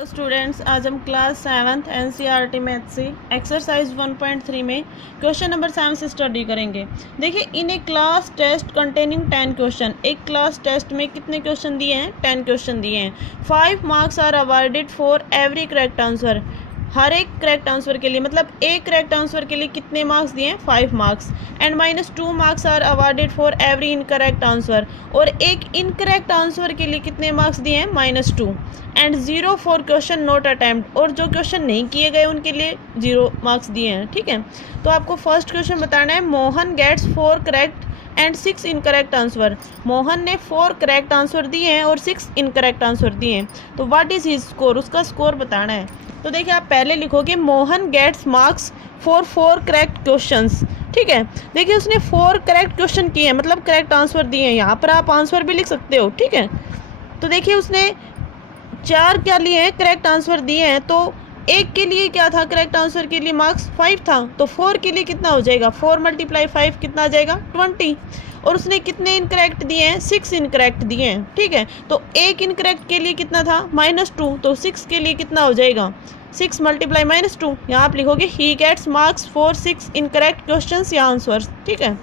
Hello students, आज हम class 7th NCERT math से एक्सरसाइज 1.3 में क्वेश्चन नंबर 7 से स्टडी करेंगे। देखिए, इन a class test containing 10 question, एक क्लास टेस्ट में कितने क्वेश्चन दिए हैं? 10 क्वेश्चन दिए हैं। 5 marks are awarded for every correct answer. हर एक करेक्ट आंसर के लिए, मतलब एक करेक्ट आंसर के लिए कितने मार्क्स दिए हैं? 5 marks. And -2 marks are awarded for every incorrect answer. और एक इनकरेक्ट आंसर के लिए कितने मार्क्स दिए हैं? -2। And 0 for question not attempt, और जो क्वेश्चन नहीं किए गए उनके लिए 0 मार्क्स दिए हैं। ठीक है, तो आपको फर्स्ट क्वेश्चन बताना है, Mohan gets 4 correct and 6 incorrect answer. Mohan ने 4 करेक्ट आंसर दिए हैं और 6 इनकरेक्ट आंसर दिए हैं, तो व्हाट इज हिज स्कोर? उसका स्कोर बताना है। तो देखिए, आप पहले लिखोगे Mohan gets marks for 4 correct questions. ठीक है, देखिए उसने 4 करेक्ट क्वेश्चन किए हैं, मतलब करेक्ट आंसर दिए हैं। यहाँ पर आप आंसर भी लिख सकते हो। ठीक है, तो देखिए उसने 4 क्या लिए हैं? करेक्ट आंसर दिए हैं। तो एक के लिए क्या था? करेक्ट आंसर के लिए मार्क्स 5 था, तो 4 के लिए कितना हो जाएगा? 4 × 5 कितना आ जाएगा? 20। और उसने कितने इनकरेक्ट दिए हैं? 6 इनकरेक्ट दिए हैं। ठीक है, तो एक इनकरेक्ट के लिए कितना था? -2, तो 6 के लिए कितना हो जाएगा? 6 × -2। यहाँ आप लिखोगे he gets marks for 6 incorrect questions या आंसर्स। ठीक है,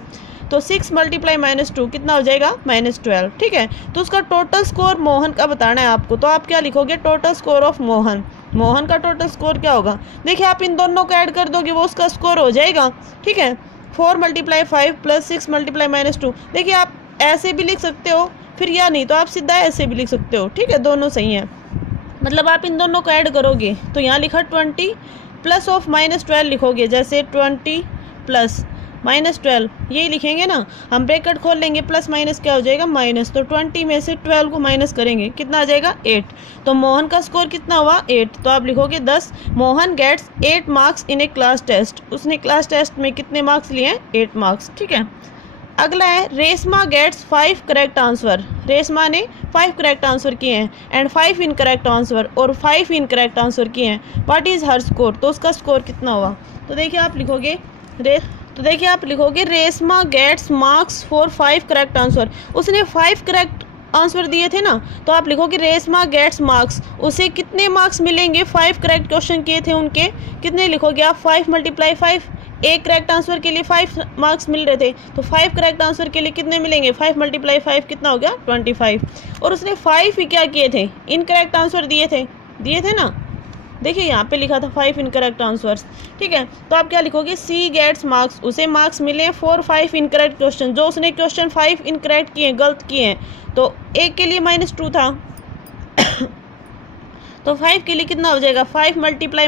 तो 6 × -2 कितना हो जाएगा? -12। ठीक है, तो उसका टोटल स्कोर मोहन का बताना है आपको। तो आप क्या लिखोगे? Total score of Mohan. Mohan का टोटल स्कोर क्या होगा? देखिए, आप इन दोनों को ऐड कर दोगे, वो उसका स्कोर हो जाएगा। ठीक है, 4 × 5 + 6 × -2। देखिए, आप ऐसे भी लिख सकते हो, फिर या नहीं तो आप सीधा ऐसे भी लिख सकते हो। ठीक है, दोनों सही हैं। मतलब आप इन दोनों को ऐड करोगे तो यहाँ लिखा 20 प्लस ऑफ -12 लिखोगे, जैसे 20 + -12 यही लिखेंगे ना। हम ब्रैकेट खोल लेंगे, प्लस माइनस क्या हो जाएगा? माइनस। तो 20 में से 12 को माइनस करेंगे, कितना आ जाएगा? 8। तो मोहन का स्कोर कितना हुआ? 8। तो आप लिखोगे 10। Mohan gets 8 marks in a class test. उसने क्लास टेस्ट में कितने मार्क्स लिए हैं? 8 मार्क्स। ठीक है, अगला है Reshma gets 5 correct answer. Reshma ने 5 करेक्ट आंसर किए हैं एंड 5 इनकरेक्ट आंसर, और 5 इनकरेक्ट आंसर किए हैं। What is her score? तो उसका स्कोर कितना हुआ? तो देखिए आप लिखोगे Reshma gets marks for 5 correct answer. उसने 5 करेक्ट आंसर दिए थे ना, तो आप लिखोगे रेशमा गेट्स मार्क्स। उसे कितने मार्क्स मिलेंगे? 5 करेक्ट क्वेश्चन किए थे उनके, कितने लिखोगे आप? 5 × 5। एक करेक्ट आंसर के लिए 5 मार्क्स मिल रहे थे, तो 5 करेक्ट आंसर के लिए कितने मिलेंगे? 5 × 5 कितना हो गया? 25। और उसने 5 ही क्या किए थे? इनकरेक्ट आंसर दिए थे ना। देखिए, यहाँ पे लिखा था 5 इनकरेक्ट आंसर्स। ठीक है, तो आप क्या लिखोगे? सी गेट्स मार्क्स। उसे मार्क्स मिले फॉर 5 इनकरेक्ट क्वेश्चन। जो उसने क्वेश्चन 5 इनकरेक्ट किए, गलत किए हैं, तो एक के लिए -2 था तो 5 के लिए कितना हो जाएगा? 5 ×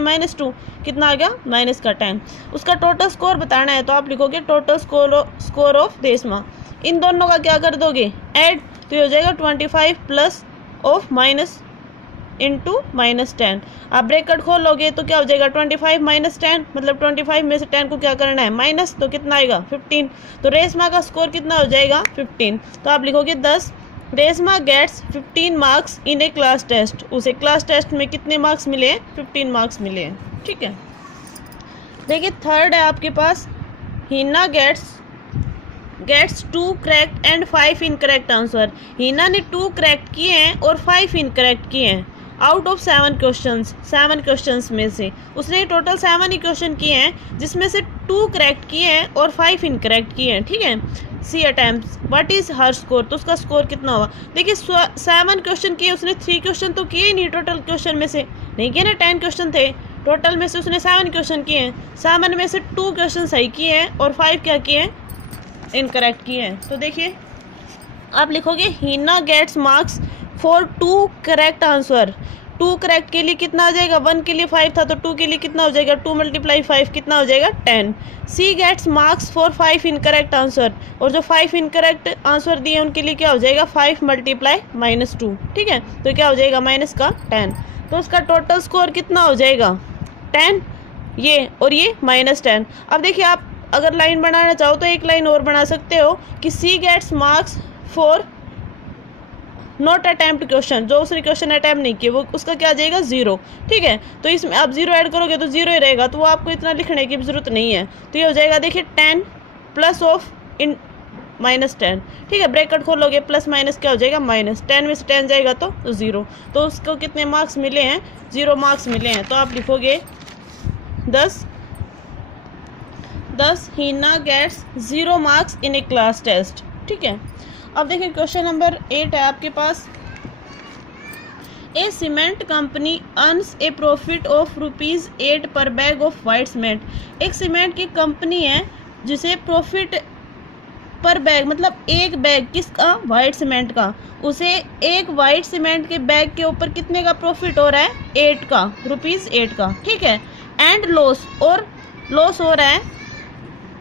-2 कितना आ गया? -10। उसका टोटल स्कोर बताना है, तो आप लिखोगे टोटल स्कोर ऑफ रेशमा। इन दोनों का क्या कर दोगे? ऐड, तो ये हो जाएगा 25 प्लस ऑफ माइनस इंटू -10। आप ब्रैकेट खोल लोगे तो क्या हो जाएगा? 25 - 10, मतलब 25 में से 10 को क्या करना है? माइनस, तो कितना आएगा? 15। तो रेशमा का स्कोर कितना हो जाएगा? 15। तो आप लिखोगे 10। Reshma gets 15 marks in a class test. उसे क्लास टेस्ट में कितने मार्क्स मिले हैं? 15 मार्क्स मिले हैं। ठीक है, देखिए थर्ड है आपके पास, Hina gets 2 correct and 5 incorrect answer. Hina ने 2 करेक्ट किए हैं और 5 इनकरेक्ट किए हैं आउट ऑफ 7 क्वेश्चंस में से। उसने टोटल 7 ही क्वेश्चन किए हैं, जिसमें से 2 करेक्ट किए हैं और 5 इनकरेक्ट किए हैं। ठीक है, C attempts. What is her score? तो उसका स्कोर कितना हुआ? देखिए, 7 क्वेश्चन किए, उसने 3 क्वेश्चन तो किए ही नहीं टोटल क्वेश्चन में से, नहीं किए ना। 10 क्वेश्चन थे टोटल में से, उसने 7 क्वेश्चन किए हैं। 7 में से 2 क्वेश्चन सही किए हैं और 5 क्या किए हैं? इनकरेक्ट किए हैं। तो देखिए, आप लिखोगे Hina gets marks for 2 correct answer. 2 correct के लिए कितना आ जाएगा? 1 के लिए 5 था, तो 2 के लिए कितना हो जाएगा? 2 × 5 कितना हो जाएगा? 10। C gets marks for 5 incorrect answer, और जो 5 इनकरेक्ट आंसर दिए उनके लिए क्या हो जाएगा? 5 × -2। ठीक है, तो क्या हो जाएगा? -10। तो उसका टोटल स्कोर कितना हो जाएगा? 10, ये और ये -10। अब देखिए, आप अगर लाइन बनाना चाहो तो एक लाइन और बना सकते हो कि C gets marks for not attempt question. जो उसने क्वेश्चन अटैम्प्ट नहीं किए, वो उसका क्या आ जाएगा? 0। ठीक है, तो इसमें आप 0 ऐड करोगे तो 0 ही रहेगा, तो वो आपको इतना लिखने की जरूरत नहीं है। तो ये हो जाएगा, देखिए 10 प्लस ऑफ -10, ठीक है। ब्रैकेट खोलोगे प्लस माइनस क्या हो जाएगा माइनस, 10 में से 10 जाएगा तो 0, तो उसको कितने मार्क्स मिले हैं 0 मार्क्स मिले हैं। तो आप लिखोगे 10 Heena gets 0 marks in a class test, ठीक है। अब देखिए क्वेश्चन नंबर 8 है आपके पास। A cement company earns a profit of ₹8 per bag of white cement. एक सीमेंट की कंपनी है जिसे प्रॉफिट पर बैग मतलब एक बैग किसका वाइट सीमेंट का, उसे एक वाइट सीमेंट के बैग के ऊपर कितने का प्रॉफिट हो रहा है 8 का, ₹8 का, ठीक है। एंड लॉस, और लॉस हो रहा है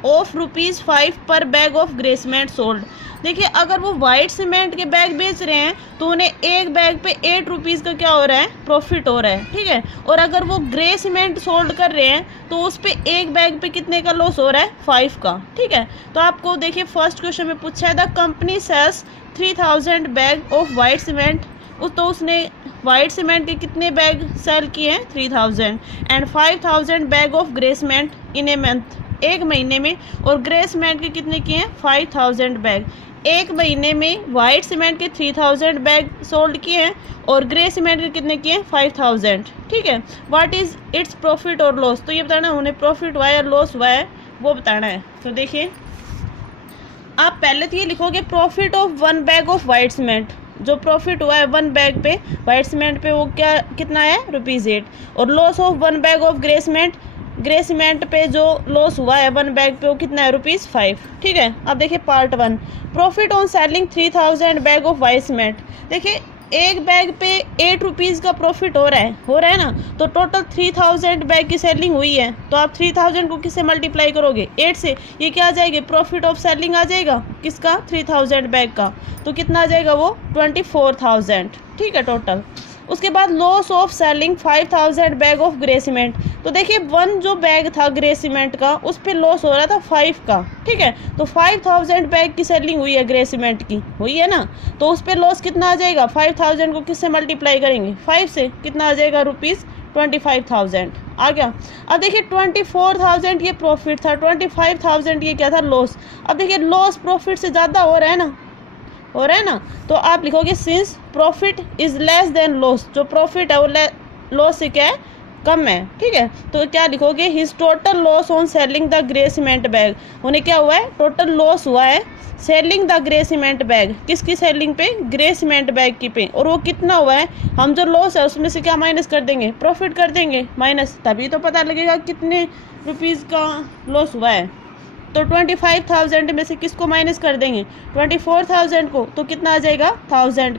ऑफ ₹5 पर bag of grey cement sold. देखिए अगर वो वाइट सीमेंट के बैग बेच रहे हैं तो उन्हें एक बैग पे ₹8 का क्या हो रहा है प्रॉफिट हो रहा है, ठीक है। और अगर वो ग्रे सीमेंट सोल्ड कर रहे हैं तो उस पे एक बैग पे कितने का लॉस हो रहा है 5 का, ठीक है। तो आपको देखिए फर्स्ट क्वेश्चन में पूछा है the company sells 3000 bag of white cement, तो उसने वाइट सीमेंट के कितने बैग सेल किए हैं 3000 and 5000 bag of grey cement in a month, एक महीने में, और ग्रे सीमेंट के कितने किए हैं 5000 बैग। एक महीने में वाइट सीमेंट के 3000 बैग सोल्ड किए हैं और ग्रे सीमेंट के कितने किए हैं 5000, ठीक है। व्हाट इज इट्स प्रॉफिट और लॉस, तो ये बताना है उन्हें प्रॉफिट हुआ है या लॉस हुआ है वो बताना है। तो देखिए आप पहले तो ये लिखोगे profit of 1 bag of white cement, जो प्रॉफिट हुआ है 1 बैग पे वाइट सीमेंट पे वो क्या कितना है ₹8, और loss of 1 bag of grey cement पे जो लॉस हुआ है 1 बैग पे वो कितना है ₹5, ठीक है। अब देखिए part 1 profit on selling 3000 bag of white cement. देखिए एक बैग पे ₹8 का प्रॉफिट हो रहा है ना, तो टोटल 3000 बैग की सेलिंग हुई है, तो आप 3000 को किससे मल्टीप्लाई करोगे 8 से, ये क्या आ जाएगी प्रॉफिट ऑफ सेलिंग आ जाएगा किसका 3000 बैग का, तो कितना आ जाएगा वो 24000, ठीक है टोटल। उसके बाद loss of selling 5000 bag of grey cement, तो देखिए 1 जो बैग था ग्रे सीमेंट का उस पर लॉस हो रहा था 5 का, ठीक है। तो 5000 बैग की सेलिंग हुई है ग्रे सीमेंट की, हुई है ना, तो उस पर लॉस कितना आ जाएगा 5000 को किससे मल्टीप्लाई करेंगे 5 से, कितना आ जाएगा ₹25000 आ गया। अब देखिए 24000 ये प्रॉफिट था, 25000 ये क्या था लॉस। अब देखिए लॉस प्रॉफिट से ज़्यादा हो रहा है ना, तो आप लिखोगे since profit is less than loss, जो प्रॉफिट है वो लॉस से क्या है कम है, ठीक है। तो क्या लिखोगे his total loss on selling the grey cement bag, उन्हें क्या हुआ है टोटल लॉस हुआ है selling the grey cement bag, किसकी सेलिंग पे ग्रे सीमेंट बैग की पे, और वो कितना हुआ है, हम जो लॉस है उसमें से क्या माइनस कर देंगे प्रॉफिट कर देंगे माइनस, तभी तो पता लगेगा कितने ₹5 का लॉस हुआ है। तो 25000 में से किसको माइनस कर देंगे 24000 को, तो कितना आ जाएगा 1000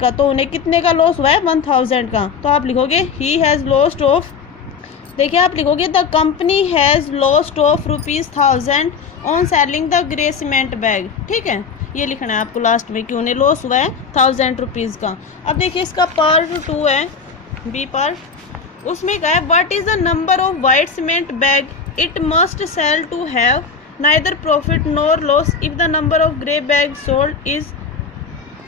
का, तो उन्हें कितने का लॉस हुआ है 1000 का। तो आप लिखोगे ही हैज़ लॉस्ट ऑफ, देखिए आप लिखोगे the company has lost of ₹1000 on selling the grey cement bag, ठीक है। ये लिखना है आपको लास्ट में कि उन्हें लॉस हुआ है ₹1000 का। अब देखिए इसका पार्ट 2 है बी पार्ट, उसमें क्या है what is the number of white cement bag it must sell to have neither profit nor loss if the number of grey bags sold is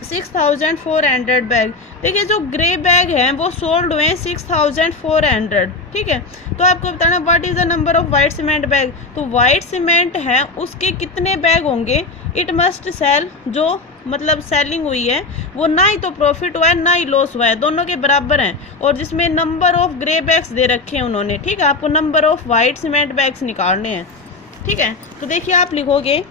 6400 bag. देखिए जो ग्रे बैग हैं वो sold हुए हैं 6400, ठीक है। तो आपको बताना what is the number of white cement bag, तो वाइट सीमेंट है उसके कितने बैग होंगे, इट मस्ट सेल जो मतलब सेलिंग हुई है वो ना ही तो प्रॉफिट हुआ है ना ही लॉस हुआ है, दोनों के बराबर हैं, और जिसमें नंबर ऑफ ग्रे बैग्स दे रखे हैं उन्होंने, ठीक है। आपको number of white cement bags निकालने हैं, ठीक है। तो देखिए आप लिखोगे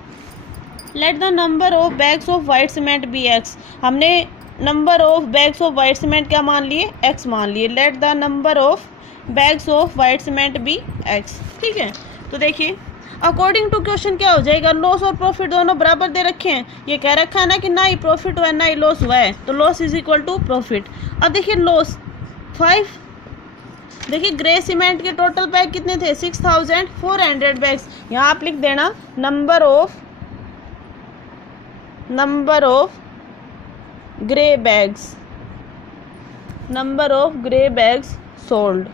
let the number of bags of white cement be X, हमने number of bags of white cement क्या मान लिए एक्स मान लिए, let the number of bags of white cement be X, ठीक है। तो देखिए अकॉर्डिंग टू क्वेश्चन क्या हो जाएगा, लॉस और प्रॉफिट दोनों बराबर दे रखे हैं, ये कह रखा है ना कि ना ही प्रॉफिट हुआ है ना ही लॉस हुआ है, तो loss is equal to profit. अब देखिए लॉस 5, देखिए ग्रे सीमेंट के टोटल बैग कितने थे 6400 बैग्स, यहाँ आप लिख देना number of grey bags sold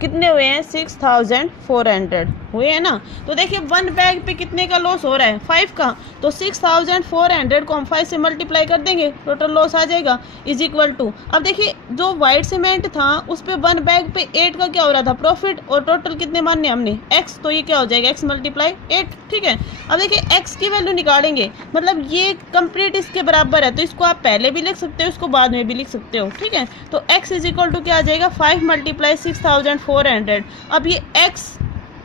कितने हुए हैं 6400, हुए है ना। तो देखिए 1 बैग पे कितने का लॉस हो रहा है, 5 का। तो 6400 को हम 5 से मल्टीप्लाई कर देंगे, टोटल लॉस आ जाएगा इज इक्वल टू। अब देखिए जो वाइट सीमेंट था उस पे 1 बैग पे 8 का क्या हो रहा था, प्रॉफिट, और टोटल कितने मानने हमने, x, तो ये क्या हो जाएगा x मल्टीप्लाई 8, ठीक है। अब देखिए x की वैल्यू निकालेंगे, मतलब ये कंप्लीट इसके बराबर है, तो इसको आप पहले भी लिख सकते हो, इसको बाद में भी लिख सकते हो, ठीक है। तो x इज इक्वल टू क्या आ जाएगा, 5 मल्टीप्लाई 6400। अब ये x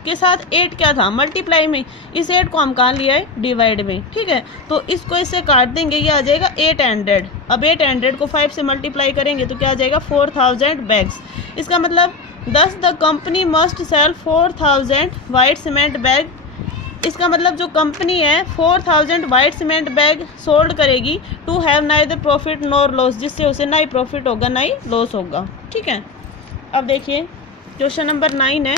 के साथ 8 क्या था, मल्टीप्लाई में, इस 8 को हम कहाँ लिया है, डिवाइड में, ठीक है। तो इसको इससे काट देंगे, ये आ जाएगा 800। अब 800 को 5 से मल्टीप्लाई करेंगे तो क्या आ जाएगा, 4000 बैग्स। इसका मतलब 10 the company must sell 4000 white cement bag. इसका मतलब जो कंपनी है 4000 वाइट सीमेंट बैग सोल्ड करेगी to have neither profit nor loss, जिससे उसे ना ही प्रॉफिट होगा ना ही लॉस होगा, ठीक है। अब देखिए क्वेश्चन नंबर 9 है,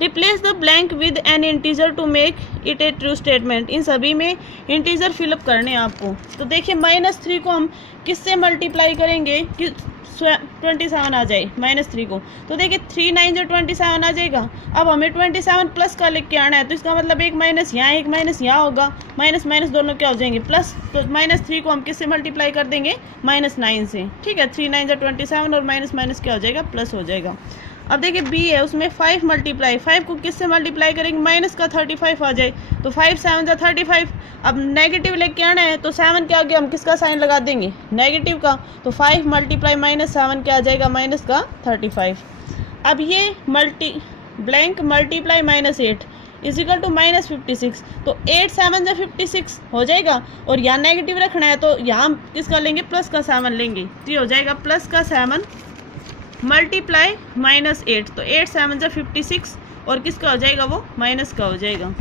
replace the blank with an integer to make it a true statement. इन सभी में इंटीजर फिलअप करने हैं आपको। तो देखिए -3 को हम किससे मल्टीप्लाई करेंगे कि 27 आ जाए, -3 को। तो देखिए 3 9 जो 27 आ जाएगा। अब हमें 27 प्लस का लिख के आना है, तो इसका मतलब एक माइनस यहाँ एक माइनस यहाँ होगा, माइनस माइनस दोनों क्या हो जाएंगे, प्लस। तो -3 को हम किससे मल्टीप्लाई कर देंगे, -9 से, ठीक है। 3 9 जो 27 और माइनस माइनस क्या हो जाएगा, प्लस हो जाएगा। अब देखिए बी है, उसमें 5 मल्टीप्लाई, 5 को किससे मल्टीप्लाई करेंगे, माइनस का 35 आ जाए, तो 5 7 जा 35। अब नेगेटिव लेके आना है, तो 7 के आगे हम किसका साइन लगा देंगे, नेगेटिव का। तो 5 मल्टीप्लाई -7 क्या आ जाएगा, माइनस का 35। अब ये ब्लैंक मल्टीप्लाई -8 इजिकल टू -56। तो 8 7 जा 56 हो जाएगा, और यहाँ नेगेटिव रखना है तो यहाँ हम किसका लेंगे, प्लस का 7 लेंगे, तो ये हो जाएगा प्लस का 7 मल्टीप्लाई -8। तो 8 7 जा 56, और किसका हो जाएगा, वो माइनस का हो जाएगा।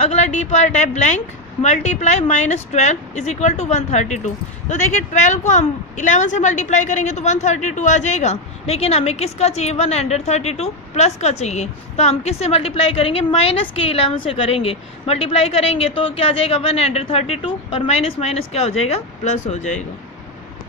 अगला डी पार्ट है blank multiply -12 is equal to 132। तो देखिए 12 को हम 11 से मल्टीप्लाई करेंगे तो 132 आ जाएगा, लेकिन हमें किसका चाहिए, 132 प्लस का चाहिए। तो हम किससे मल्टीप्लाई करेंगे, माइनस के 11 से करेंगे, मल्टीप्लाई करेंगे तो क्या आ जाएगा 132, और माइनस माइनस क्या हो जाएगा, प्लस हो जाएगा।